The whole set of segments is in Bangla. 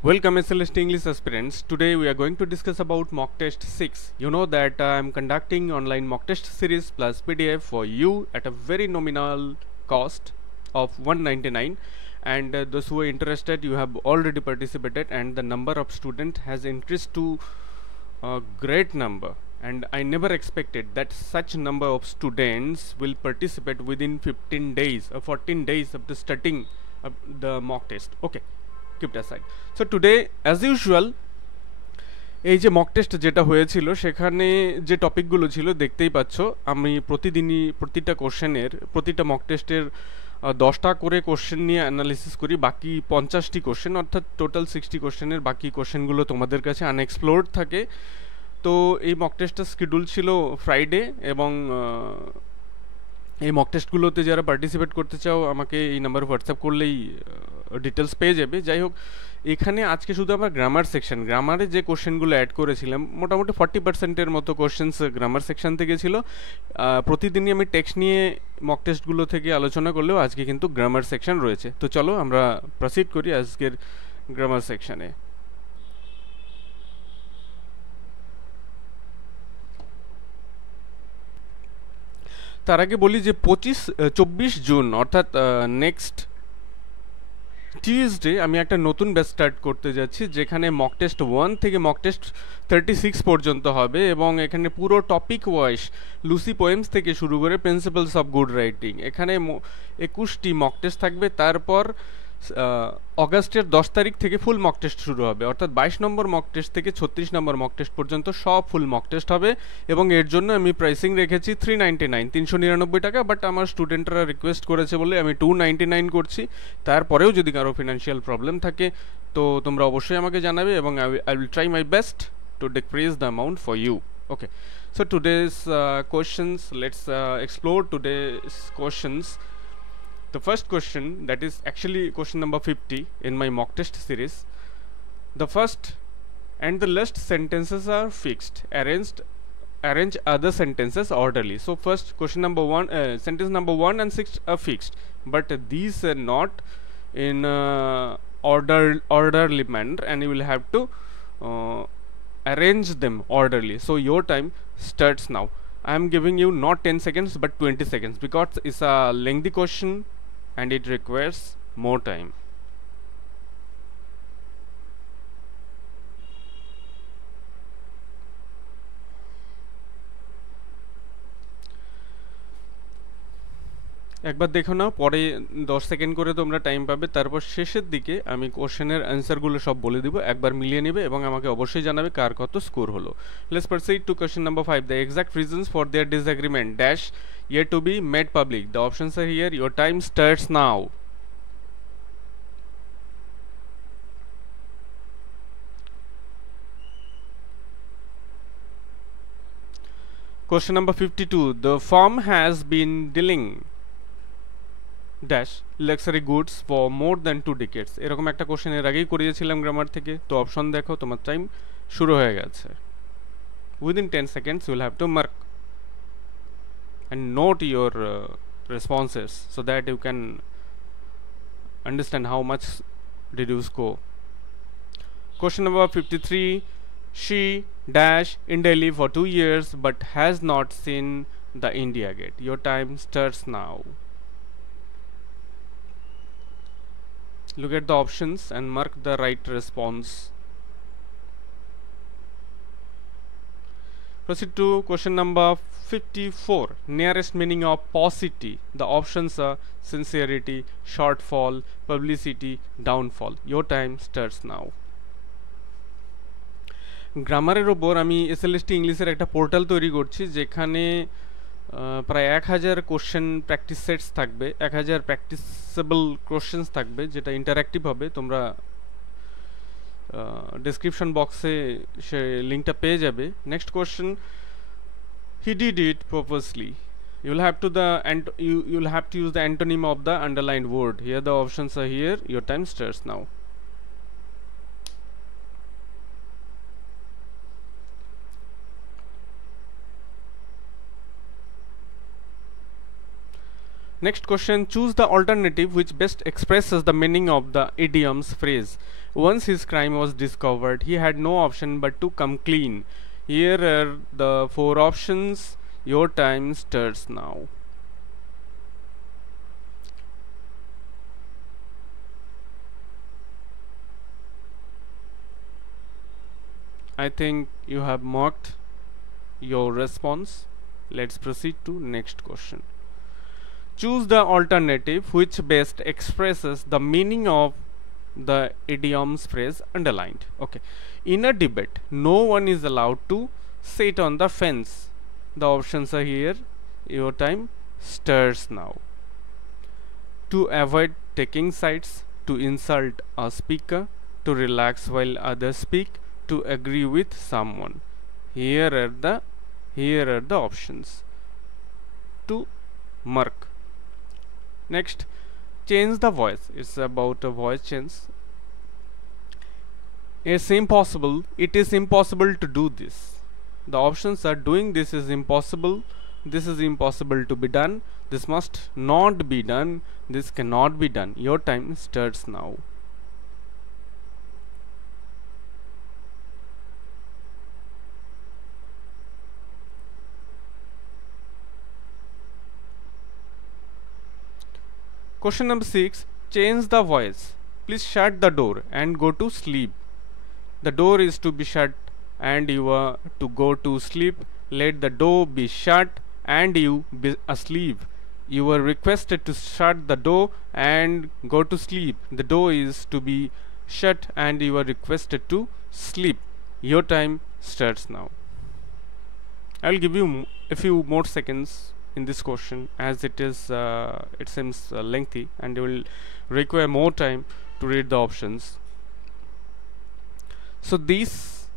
Welcome SLST English aspirants. Today we are going to discuss about mock test 6. You know that I am conducting online mock test series plus PDF for you at a very nominal cost of 199, and those who are interested, you have already participated and the number of student has increased to a great number, and I never expected that such number of students will participate within 15 days or 14 days of the starting of the mock test. Okay, keep it aside. So today as usual এই যে মক টেস্ট যেটা হয়েছিল সেখানে যে টপিকগুলো ছিল দেখতেই পাচ্ছ, আমি প্রতিদিনই প্রতিটা কোশ্চেনের প্রতিটা মক টেস্টের 10টা করে কোশ্চেন নিয়ে অ্যানালিসিস করি। বাকি 50টি কোশ্চেন অর্থাৎ টোটাল 60 কোশ্চেনের বাকি কোশ্চেনগুলো তোমাদের কাছে আনএক্সপ্লোর্ড থাকে। তো এই মক টেস্টটা শিডিউল ছিল ফ্রাইডে, এবং এই মক টেস্টগুলোতে যারা পার্টিসিপেট করতে চাও আমাকে এই নাম্বারে হোয়াটসঅ্যাপ করলেই ডিটেলস পেয়ে যাবে। যাই হোক, এখানে আজকে শুধু আমরা গ্রামার সেকশন, গ্রামারে যে কোশ্চেনগুলো অ্যাড করেছিলাম মোটামুটি 40%-এর মতো কোশ্চেন্স গ্রামার সেকশন থেকে ছিল। প্রতিদিনই আমি টেক্সট নিয়ে মক টেস্টগুলো থেকে আলোচনা করলেও আজকে কিন্তু গ্রামার সেকশন রয়েছে। তো চলো আমরা প্রসিড করি আজকের গ্রামার সেকশনে। তার আগে বলি যে 24 জুন অর্থাৎ নেক্সট টিউসডে আমি একটা নতুন ব্যাচ স্টার্ট করতে যাচ্ছি, যেখানে মক টেস্ট 1 থেকে মক টেস্ট 36 পর্যন্ত হবে, এবং এখানে পুরো টপিক ওয়াইজ লুসি পোয়েমস থেকে শুরু করে প্রিন্সিপালস অফ গুড রাইটিং, এখানে 21টি মক টেস্ট থাকবে। তারপর অগাস্টের 10 তারিখ থেকে ফুল মক টেস্ট শুরু হবে, অর্থাৎ 22 নম্বর মক টেস্ট থেকে 36 নম্বর মক টেস্ট পর্যন্ত সব ফুল মক টেস্ট হবে। এবং এর জন্য আমি প্রাইসিং রেখেছি 399 টাকা, বাট আমার স্টুডেন্টরা রিকোয়েস্ট করেছে বলে আমি 299 করছি। তারপরেও যদি কারো ফিনান্সিয়াল প্রবলেম থাকে তো তোমরা অবশ্যই আমাকে জানাবে, এবং I will try my best to decrease the amount for you. Okay, so today's questions, let's explore today's questions. The first question, that is actually question number 50 in my mock test series. The first and the last sentences are fixed. Arrange other sentences orderly. So first question number 1, sentence number 1 and 6 are fixed, but these are not in orderly manner, and you will have to arrange them orderly. So your time starts now. I am giving you not 10 seconds but 20 seconds because it's a lengthy question and it requires more time. একবার দেখো নাও, পরে 10 সেকেন্ড করে তোমরা টাইম পাবে, তারপর শেষের দিকে আমি কোশ্চেনের অ্যান্সারগুলো সব বলে দিব, একবার মিলিয়ে নেবে এবং আমাকে অবশ্যই জানাবে কার কত স্কোর হলো। Let's proceed to question number 5. The exact reasons for their disagreement dash yet to be made public. The options are here. Your time starts now. Question number 52. The firm has been dealing dash luxury goods for more than 2 decades. এরকম একটা কোশ্চেন এর আগেই করিয়েছিলাম গ্রামার থেকে। তো অপশন দেখো, তোমার টাইম শুরু হয়ে গেছে। Within 10 seconds you will have to mark and note your responses so that you can understand how much did you score. Question number 53. She dash in Delhi for 2 years but has not seen the India Gate. Your time starts now. Look at the options and mark the right response. Proceed to question number 54. Nearest meaning of paucity. The options are sincerity, shortfall, publicity, downfall. Your time starts now. গ্রামারের ওপর আমি এসএলএসটি ইংলিশের একটা পোর্টাল তৈরি করছি, যেখানে প্রায় 1000 কোশ্চেন প্র্যাকটিস সেটস থাকবে, 1000 প্র্যাকটিসেবল কোশ্চেন্স থাকবে, যেটা ইন্টারঅ্যাক্টিভ হবে। তোমরা ডেসক্রিপশন বক্সে সে লিঙ্কটা পেয়ে যাবে। Next question, he did it purposely. You'll have to use the antonym of the underlined word. Here the options are here. Your time starts now. Next question, choose the alternative which best expresses the meaning of the idiom's phrase. Once his crime was discovered, he had no option but to come clean. Here are the 4 options. Your time starts now. I think you have marked your response. Let's proceed to next question. Choose the alternative which best expresses the meaning of the idiom's phrase underlined. Okay. In a debate, no one is allowed to sit on the fence. The options are here. Your time starts now. To avoid taking sides, to insult a speaker, to relax while others speak, to agree with someone. Here are the options to mark. Next, change the voice. It's about a voice change. It is impossible to do this. The options are doing this is impossible to be done, this must not be done, this cannot be done. Your time starts now. Question number 6, change the voice. Please shut the door and go to sleep. The door is to be shut and you are to go to sleep. Let the door be shut and you be asleep. You are requested to shut the door and go to sleep. The door is to be shut and you are requested to sleep. Your time starts now. I will give you a few more seconds in this question, as it seems lengthy and you will require more time to read the options. So these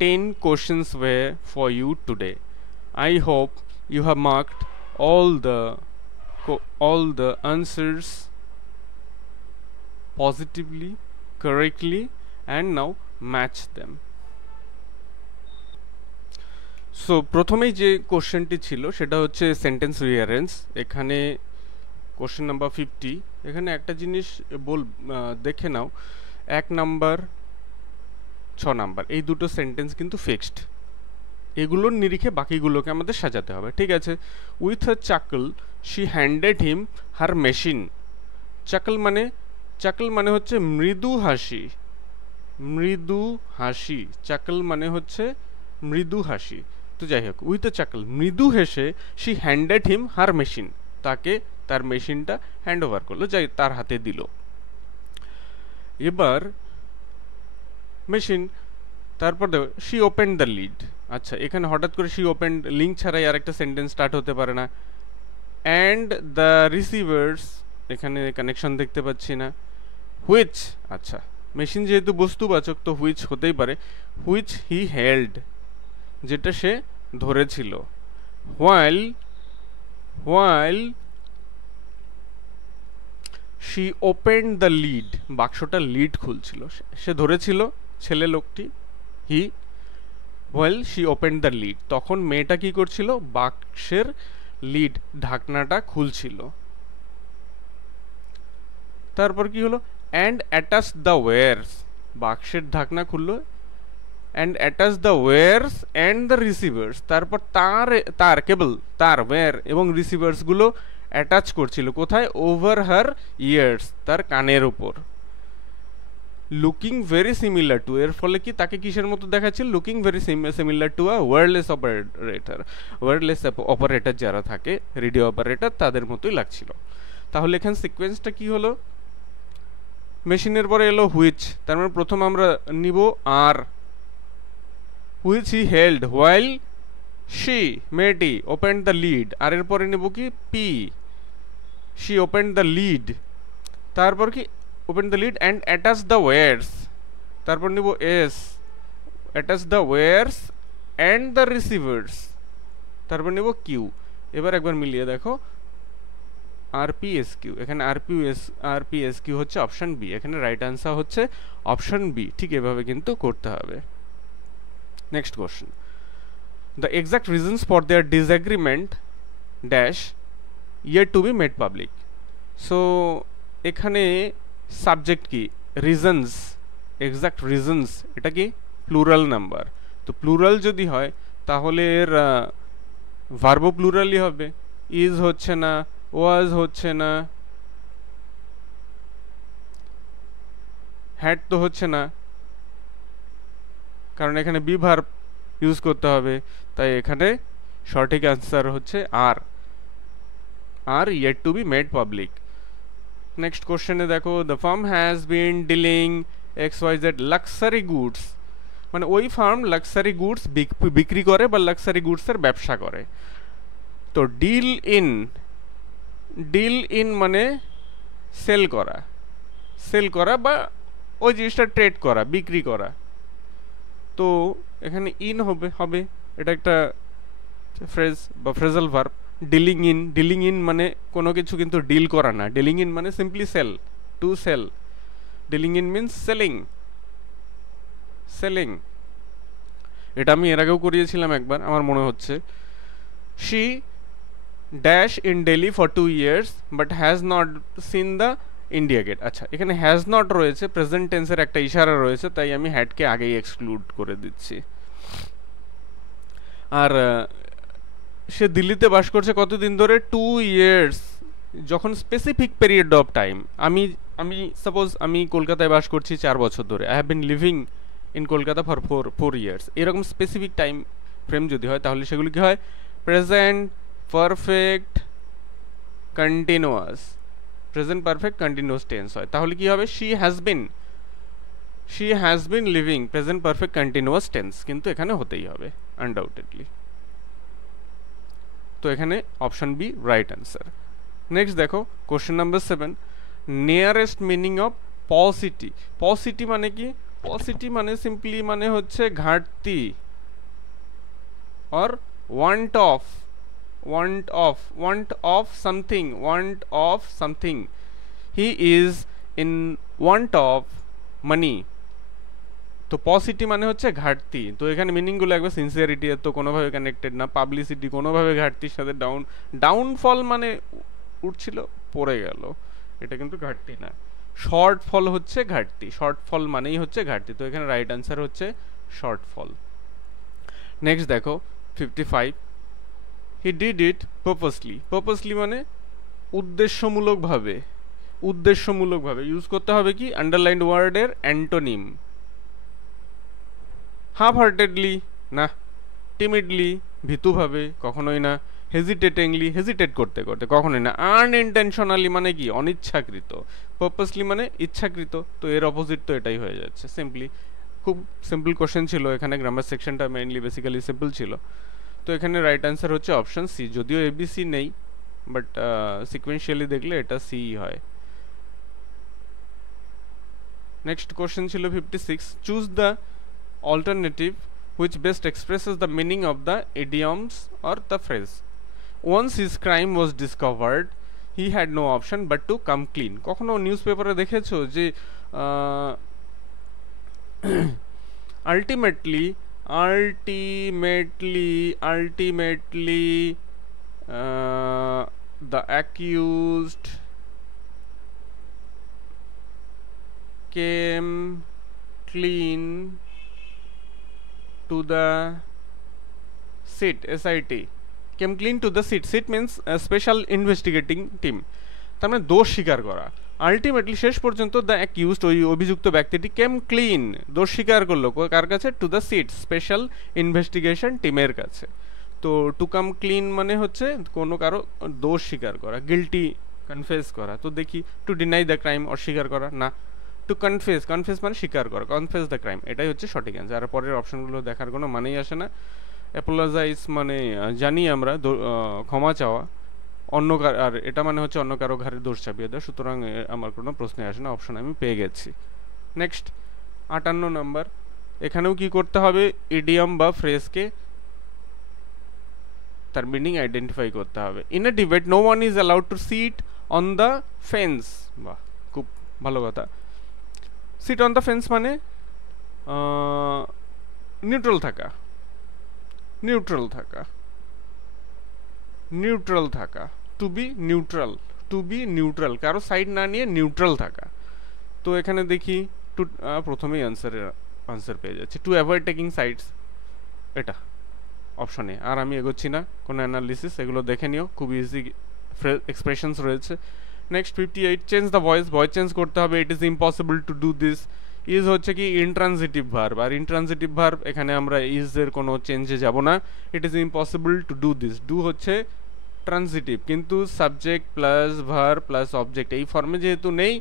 10 questions were for you today. I hope you have marked all the answers positively, correctly, and now match them. So প্রথমেই যে কোশ্চেনটি ছিল সেটা হচ্ছে সেন্টেন্স রিঅ্যারেঞ্জ। এখানে কোশ্চেন নাম্বার 50, এখানে একটা জিনিস দেখে নাও, 1 নাম্বার 6 নাম্বার এই দুটো সেন্টেন্স কিন্তু ফিক্সড, এগুলোর নিরিখে বাকিগুলোকে আমাদের সাজাতে হবে, ঠিক আছে। With a chuckle she handed him her machine. Chuckle মানে হচ্ছে মৃদু হাসি, চাকল মানে হচ্ছে মৃদু হাসি। তো যাই হোক, উইথ আ চাকল মৃদু হেসে she handed him her machine, তাকে তার মেশিনটা হ্যান্ড ওভার করলো, যাই তার হাতে দিল। এবার মেশিন, তারপর দেখো শি ওপেন দ্য লিড। আচ্ছা, এখানে হঠাৎ করে শি ওপেন, লিঙ্ক ছাড়াই আর একটা সেন্টেন্স স্টার্ট হতে পারে না। অ্যান্ড দ্য রিসিভার্স, এখানে কানেকশন দেখতে পাচ্ছি না। হুইচ, আচ্ছা মেশিন যেহেতু বস্তুবাচক তো হুইচ হতেই পারে। হুইচ হি হেল্ড, যেটা সে ধরেছিল। While she open the lead, বাক্সটা লিড খুলছিল, সে ধরেছিল ছেলে লোকটি। While she open the lead, তখন মেয়েটা কি করছিল, বাক্সের লিড ঢাকনাটা খুলছিল। তারপর কি হলো, অ্যান্ড অ্যাটাচ দ্য ওয়্যার্স, বাক্সের ঢাকনা খুললো। And attach the wires and the receivers, তারপর তার কেবল তার ওয়্যার এবং রিসিভার্সগুলো অ্যাটাচ করছিল কোথায়, ওভার হার ইয়ার্স, তার কানের উপর। লুকিং ভেরি সিমিলার টু, এর ফলে কি তাকে কিসের মতো দেখাচ্ছিল, looking very similar to a wireless operator যারা থাকে, রেডিও অপারেটর, তাদের মতোই লাগছিল। তাহলে এখানে সিকোয়েন্সটা কি হলো, মেশিনের পরে এলো হুইচ, তার মানে প্রথম আমরা নিব R, which he held while she মেয়েটি ওপেন দ্য লিড, আর এর পরে নেব কি P, she open the lid, তারপর কি open the lid and attach the wires, তারপর নেব S, attach the wires and the receivers, তারপর নেব কিউ। এবার একবার মিলিয়ে দেখো, RPSQ, এখানে RPSQ হচ্ছে অপশন বি, এখানে রাইট আনসার হচ্ছে অপশন বি। ঠিক এভাবে কিন্তু করতে হবে। Next question, the exact reasons for their disagreement dash yet to be made public. So এখানে সাবজেক্ট কি, রিজনস, এক্সাক্ট রিজনস, এটা কি প্লুরাল নাম্বার। তো প্লুরাল যদি হয় তাহলে এর ভার্ব প্লুরালই হবে। ইজ হচ্ছে না, ওয়াজ হচ্ছে না, হ্যাড তো হচ্ছে না, কারণ এখানে বি ভার্ব ইউজ করতে হবে। তাই এখানে সঠিক অ্যান্সার হচ্ছে আর yet two be made public. Next কোশ্চেনে দেখো, the farm has been dealing XYZ luxury goods, মানে ওই ফার্ম লাক্সারি গুডস বিক্রি করে বা লাক্সারি গুডসের ব্যবসা করে। তো ডিল ইন মানে সেল করা বা ওই জিনিসটা ট্রেড করা, বিক্রি করা। তো এখানে ইন হবে এটা একটা ফ্রেজ বা ফ্রেজাল ভার্ব। ডিলিং ইন মানে কোনো কিছু কিন্তু ডিল করা না, ডিলিং ইন মানে simply sell, to sell. Dealing in means selling. এটা আমি এর আগেও করিয়েছিলাম একবার আমার মনে হচ্ছে। She dash in Delhi for 2 years but has not seen the India gate. আচ্ছা, এখানে হ্যাজ নট রয়েছে, প্রেজেন্ট টেন্সের একটা ইশারা রয়েছে, তাই আমি হ্যাডকে আগেই এক্সক্লুড করে দিচ্ছি। আর সে দিল্লিতে বাস করছে কতদিন ধরে, 2 years, যখন স্পেসিফিক পিরিয়ড অফ টাইম। আমি সাপোজ আমি কলকাতায় বাস করছি 4 বছর ধরে, I have been living in Kolkata for 4 years, এরকম স্পেসিফিক টাইম ফ্রেম যদি হয় তাহলে সেগুলি কি হয়, প্রেজেন্ট পারফেক্ট কন্টিনিউয়াস টেন্স হয়। তাহলে কি হবে, she has been living, present perfect continuous tense কিন্তু এখানে হতেই হবে আনডাউটেডলি। তো এখানে option B right answer. Next দেখো question number 7, nearest meaning of paucity. Paucity মানে কি, পসিটি মানে সিম্পলি মানে হচ্ছে ঘাটতি, or want of something, he is in want of money। তো পসিটি মানে হচ্ছে ঘাটতি। তো এখানে মিনিংগুলো একবার, সিনসিয়ারিটি তো কোনোভাবে কানেক্টেড না, পাবলিসিটি কোনোভাবে ঘাটতির সাথে, ডাউনফল মানে উঠছিল পড়ে গেল, এটা কিন্তু ঘাটতি না। শর্টফল হচ্ছে ঘাটতি, শর্টফল মানেই হচ্ছে ঘাটতি। তো এখানে রাইট অ্যান্সার হচ্ছে শর্টফল। নেক্সট দেখো 55, হি ডিড ইট পারপাসলি মানে উদ্দেশ্যমূলকভাবে ইউজ করতে হবে কি, আন্ডারলাইন্ড ওয়ার্ডের অ্যান্টোনিম। হাফ হার্টেডলি না, টিমিডলি ভীতুভাবে কখনোই না, হেজিটেটিংলি হেজিটেট করতে কখনোই না, আনইনটেনশনালি মানে কি অনিচ্ছাকৃত, পারপাসলি মানে ইচ্ছাকৃত। তো এর অপোজিট তো এটাই হয়ে যাচ্ছে সিম্পলি। খুব সিম্পল কোশ্চেন ছিল, এখানে গ্রামার সেকশনটা মেইনলি বেসিক্যালি সিম্পল ছিল। তো এখানে রাইট অ্যান্সার হচ্ছে অপশন সি, যদিও এবিসি নেই বাট সিকোয়েন্সিয়ালি দেখলে এটা সি হয়। নেক্সট কোশ্চেন ছিল 56, choose the alternative which best expresses the meaning of the idioms or the phrase. Once his crime was discovered, he had no option but to come clean. কখনো নিউজপেপারে দেখেছো যে ultimately the accused came clean to the SIT, came clean to the SIT means special investigating team। তার মানে দোষ স্বীকার করা, আলটিমেটলি শেষ পর্যন্ত দ্য অ্যাকিউজড ওই অভিযুক্ত ব্যক্তিটি কেম ক্লিন দোষ স্বীকার করলো কার কাছে, to the SIT special investigation টিমের কাছে। তো টু কাম ক্লিন মানে হচ্ছে কোনো কারো দোষ স্বীকার করা, গিল্টি কনফেস করা। তো দেখি, টু ডিনাই দ্য ক্রাইম অস্বীকার করা না, টু কনফেস মানে স্বীকার করা, কনফেস দ্য ক্রাইম, এটাই হচ্ছে সঠিক অ্যান্সার। আর পরের অপশনগুলো দেখার কোনো মানেই আসে না। অ্যাপোলোজাইজ মানে জানি আমরা ক্ষমা চাওয়া, আর এটা মানে হচ্ছে অন্য কারো ঘাড়ে দোষ চাপিয়ে দেওয়া। সুতরাং আমার কোনো প্রশ্নে আসে না, অপশন আমি পেয়ে গেছি। নেক্সট 58 নাম্বার, এখানেও কি করতে হবে, ইডিয়ম বা ফ্রেজকে তার মিনিং আইডেন্টিফাই করতে হবে। In a debate no one is allowed to sit on the fence. বাহ, খুব ভালো কথা। সিট অন দ্য ফেন্স মানে নিউট্রাল থাকা। To be neutral, to be neutral, কারো সাইড না নিয়ে নিউট্রাল থাকা। তো এখানে দেখি টু, প্রথমেই আনসার পেয়ে যাচ্ছি, টু অ্যাভয়েড টেকিং সাইডস, এটা অপশনে। আর আমি এগোচ্ছি না, কোনো অ্যানালিসিস, এগুলো দেখে নিও, খুব ইজি এক্সপ্রেশনস রয়েছে। Next 58, change the voice, voice change করতে হবে, ইট is impossible to do this. Is হচ্ছে কি ইনট্রানজিটিভ ভার্ব, আর ইনট্রানজিটিভ ভার্ব এখানে আমরা ইজের কোনো চেঞ্জে যাব না। ইট is impossible to do this, do হচ্ছে ট্রানজিটিভ, কিন্তু subject plus verb plus object এই ফর্মে যেহেতু নেই,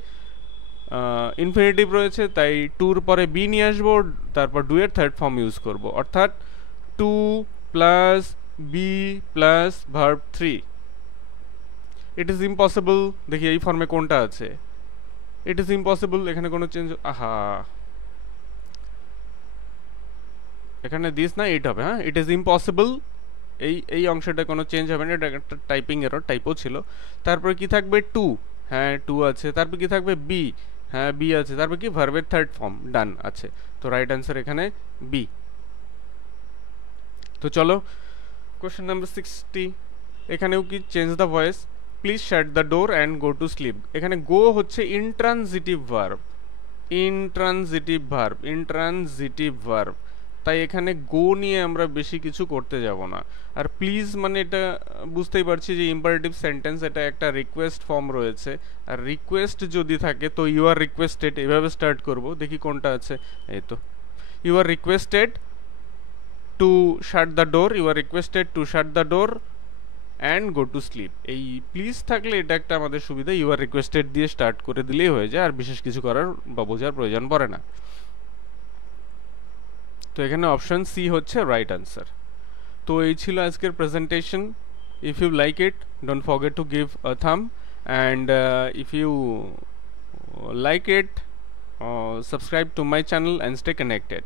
ইনফিনিটিভ রয়েছে, তাই টুর পরে বি নিয়ে আসবো, তারপর ডু এর থার্ড ফর্ম ইউজ করব, অর্থাৎ to plus be plus verb 3। It is impossible, দেখি এই ফর্মে কোনটা আছে, ইট ইজ ইম্পসিবল, এখানে কোনো চেঞ্জ, আহা এখানে দিস না, এইট হবে, হ্যাঁ ইট ইজ ইম্পসিবল, এই অংশটা কোনো চেঞ্জ হবে না, এটা একটা টাইপিং এরর, টাইপও ছিল। তারপরে কি থাকবে, টু, হ্যাঁ টু আছে, তারপর কি থাকবে, বি, হ্যাঁ বি আছে, তারপর কি ভার্বের থার্ড ফর্ম ডান আছে, তো রাইট অ্যান্সার এখানে বি। তো চলো কোশ্চেন নাম্বার 60, এখানেও কি change the voice, please shut the door and go to slip. এখানে গো হচ্ছে intransitive verb, intransitive verb, intransitive verb, তাই এখানে গো নিয়ে আমরা বেশি কিছু করতে যাব না। আর প্লিজ মানে এটা বুঝতেই পারছি যে ইম্পারেটিভ সেন্টেন্স, এটা একটা রিকোয়েস্ট ফর্ম রয়েছে, আর রিকোয়েস্ট যদি থাকে তো ইউ আর রিকোয়েস্টেড, এভাবে স্টার্ট করব, দেখি কোনটা আছে, এই তো you are requested to shut the door, you are requested to shut the door and go to sleep. এই প্লিজ থাকলে এটা একটা আমাদের সুবিধা, ইউ আর রিকোয়েস্টেড দিয়ে স্টার্ট করে দিলেই হয়ে যায়, আর বিশেষ কিছু করার বা বোঝার প্রয়োজন পড়ে না। তো এখানে অপশন সি হচ্ছে রাইট আনসার। তো এই ছিল আজকের presentation. If you like it, don't forget to give a thumb, and if you like it, subscribe to my channel and stay connected.